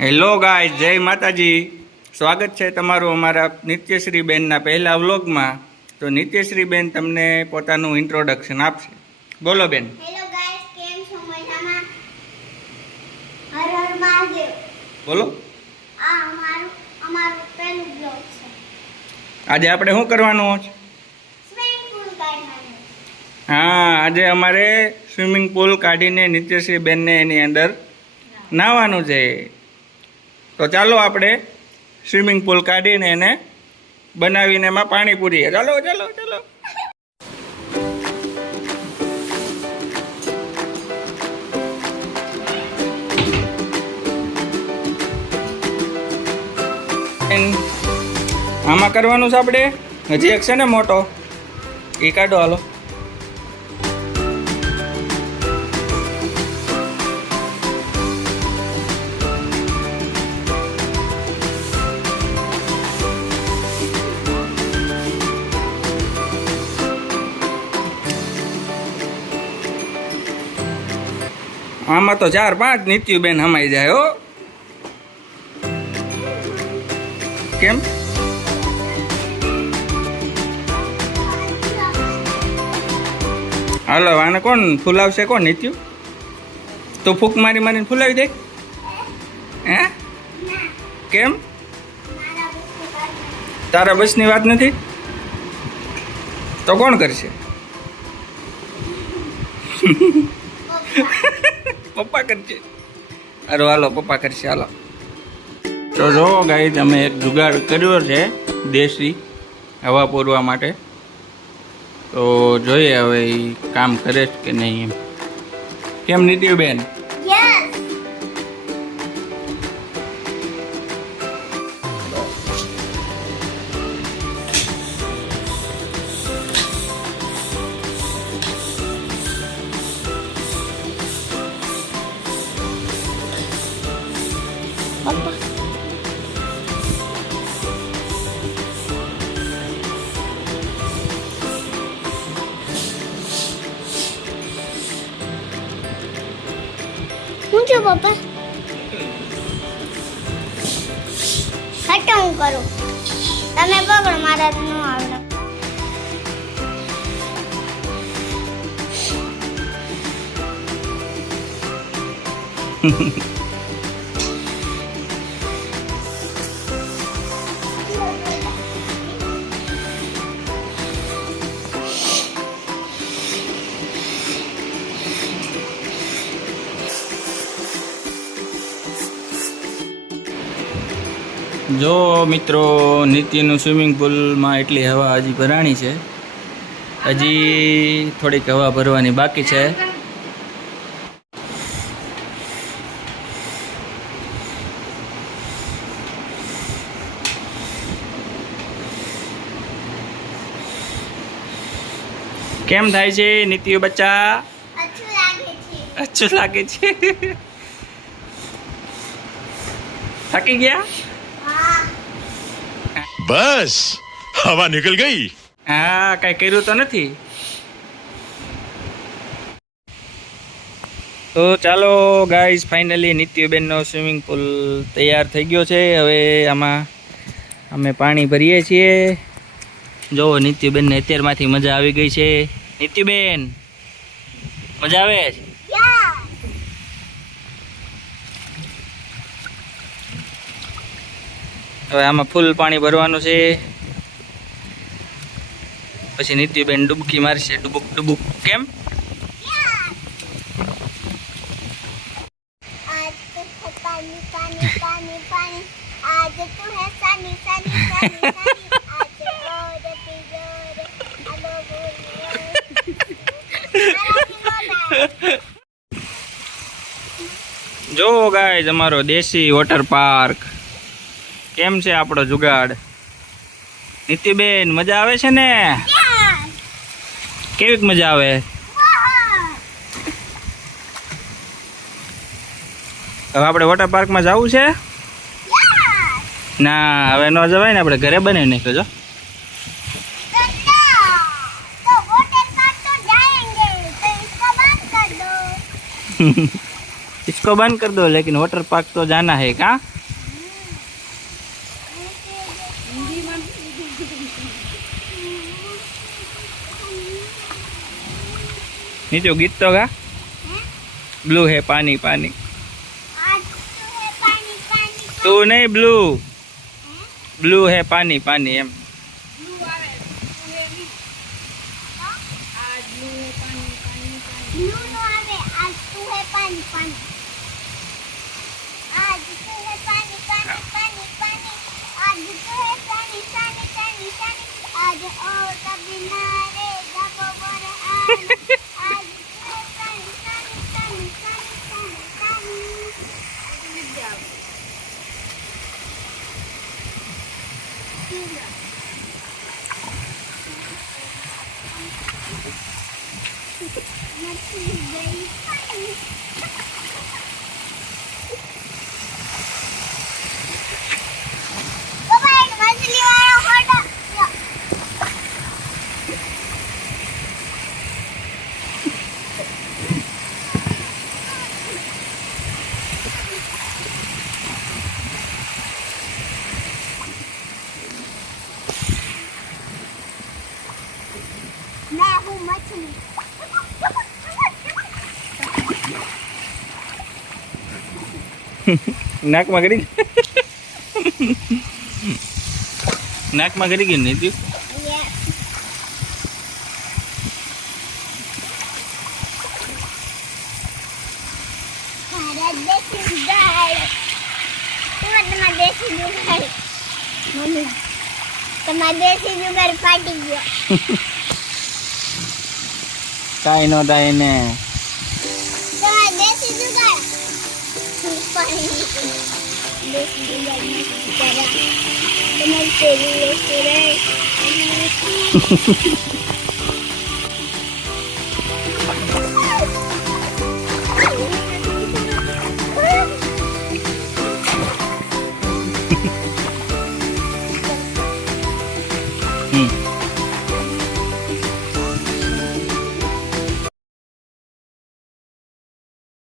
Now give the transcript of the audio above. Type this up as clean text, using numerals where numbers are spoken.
Hello guys, જય માતાજી. સ્વાગત છે તમારું અમારા નિત્યશ્રી બેનના પહેલા વ્લોગમાં. તો નિત્યશ્રી બેન તમને પોતાનું ઇન્ટ્રોડક્શન આપશે. બોલો બેન. હેલો ગાઈસ, કેમ છો? મજામાં? હર હર મહાદેવ. બોલો. આ અમારું પહેલું બ્લોગ છે. આજે આપણે શું કરવાનું છે? સ્વિમિંગ પૂલ કાઢવાનું. હા, આજે અમારે સ્વિમિંગ પૂલ કાઢીને નિત્યશ્રી બેનને એની અંદર નાહવાનું છે. તો ચાલો આપણે સ્વિમિંગ પૂલ કાઢીને એને બનાવીને એમાં પાણી પૂરીએ. ચાલો ચાલો ચાલો. આમાં કરવાનું છે આપણે. હજી એક છે ને મોટો, એ કાઢો. હાલો. આમાં તો 4-5 નિત્યુબેન હમાઈ જાય હો. કેમ? હાલો, આને કોણ ફૂલાવશે? કોણ? નિત્યુ. તો ફૂક મારી મારીને ફૂલાવી દે. હે? કેમ? તારા બસની વાત નથી તો કોણ કરશે? પપ્પા કરશે. અરે હાલો, પપ્પા કરશે. હાલો. તો જો ગાઈ, તમે એક જુગાડ કર્યો છે દેશી હવા પૂરવા માટે. તો જોઈએ હવે એ કામ કરે છે કે નહીં એમ. કેમ નિત્યુબેન? યસ. શું છે પપ્પા? હટો, હું કરું. તમે પકડો, મારા ન આવડે. જો મિત્રો, નિત્યનું સ્વિમિંગ પુલમાં એટલી હવા હજી ભરાણી છે. હજી થોડીક હવા ભરવાની બાકી છે. કેમ થાય છે નિત્યુ બચ્ચા? અચ્છું લાગે છે. અચ્છું લાગે છે. થાકી ગયા? હા. બસ હવા નીકળ ગઈ. હા, કઈ કર્યું તો નથી. તો ચાલો ગાઈઝ, ફાઇનલી નિત્યુબેનનો સ્વિમિંગ પુલ તૈયાર થઈ ગયો છે. હવે આમાં અમે પાણી ભરીએ છીએ. જો નિત્યુબેનને અત્યારમાંથી મજા આવી ગઈ છે. નિત્યુબેન, મજા આવે છે? યસ. હવે આમાં ફૂલ પાણી ભરવાનું છે. પછી નિત્યુબેન ડૂબકી મારશે. ડુબુક ડુબુક. કેમ? आज तो है पानी पानी पानी पानी, आज तो है सानी सानी सानी सानी, आज और तिजोर हेलो बोल। જો ગાઈઝ, અમારો દેશી વોટર પાર્ક કેમ છે આપણો જુગાડ. નિત્યુબેન, મજા આવે છે ને? કેવીક મજા આવે? હવે આપણે વોટર પાર્કમાં જવું છે? ના, હવે ન જવાય ને. આપણે ઘરે બનાવી નાખ્યો. જો तो वोटर पार्क तो जाएंगे, तो इसको बंद कर दो। इसको बंद कर दो, लेकिन वाटर पार्क तो जाना है क्या? नीचे गीत तो गा, ब्लू है पानी पानी, आज तो है पानी पानी तू नहीं ब्लू, ब्लू है पानी पानी एम. ब्लू नो आवे आज तू है पानी पानी आज तू है पानी पानी पानी पानी आज तू है पानी पानी पानी पानी आज ओ कभी ना रे गबो बर आज आज तू है पानी पानी पानी पानी पानी मछली गई पानी बाबा एक मछली वाला फोटो मैं हूँ मछली नाक में गरी नाक में गरी गई नहीं थी. देसी जुगाड़ तुम्हारा देसी जुगाड़ मम्मी तुम्हारा देसी जुगाड़ फाटी गया काई नो दाई ने तुम्हारा देसी जुगाड़ पानी देसी जुगाड़ करा तुम्हारे तेरी लेके